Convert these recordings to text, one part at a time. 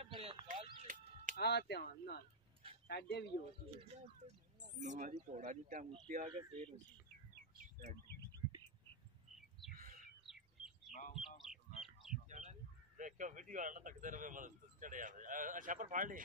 हाँ ध्यान नाल साडे भी हो हमारी थोड़ा जिहा मुक्ति आ गया फिर देखो वीडियो आना तक देर में मत चढ़े यार अच्छा पर फाड़ ले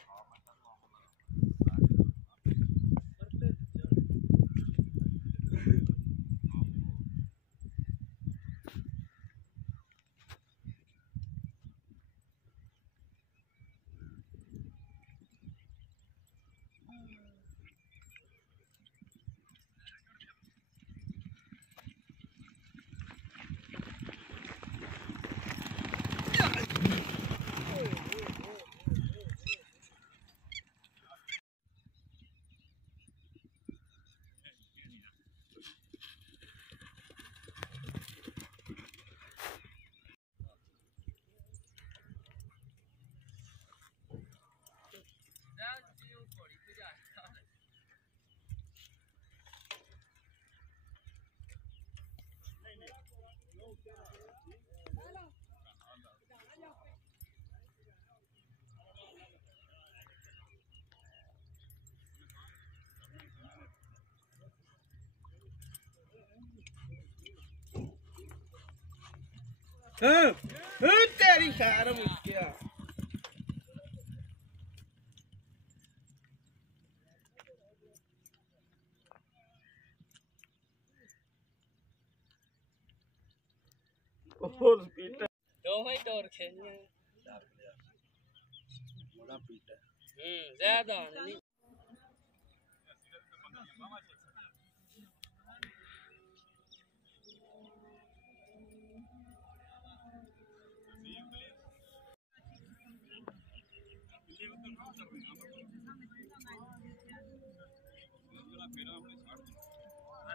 तेरी खैर मुक्तिया और पीटा दो भाई डोर खेलने बड़ा पीटा ज्यादा नहीं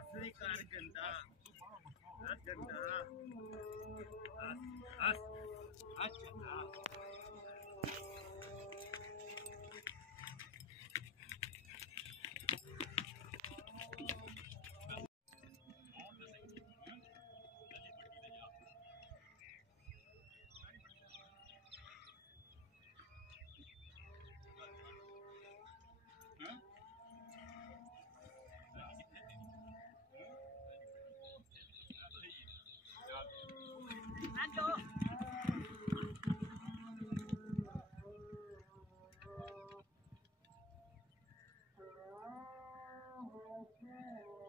असली कार गंदा गंदा अच्छा Okay.